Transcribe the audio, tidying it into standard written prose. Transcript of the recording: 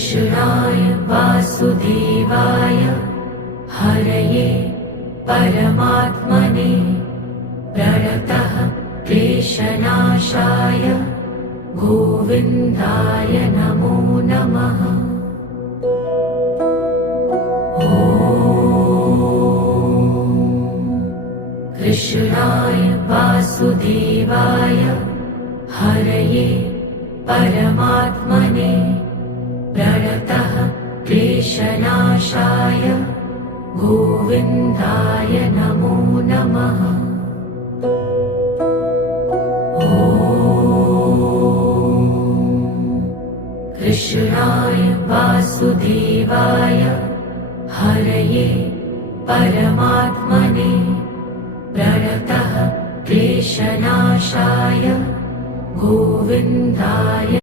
कृष्णाय वासुदेवाय हरये परमात्मने प्रणतः क्लेशनाशाय गोविन्दाय नमो नमः। कृष्णाय वासुदेवाय हरये परमात्मने प्रणतः क्लेशनाशाय गोविन्दाय नमो नमः। कृष्णाय वासुदेवाय हरये परमात्मने प्रणतः क्लेशनाशाय गोविन्दाय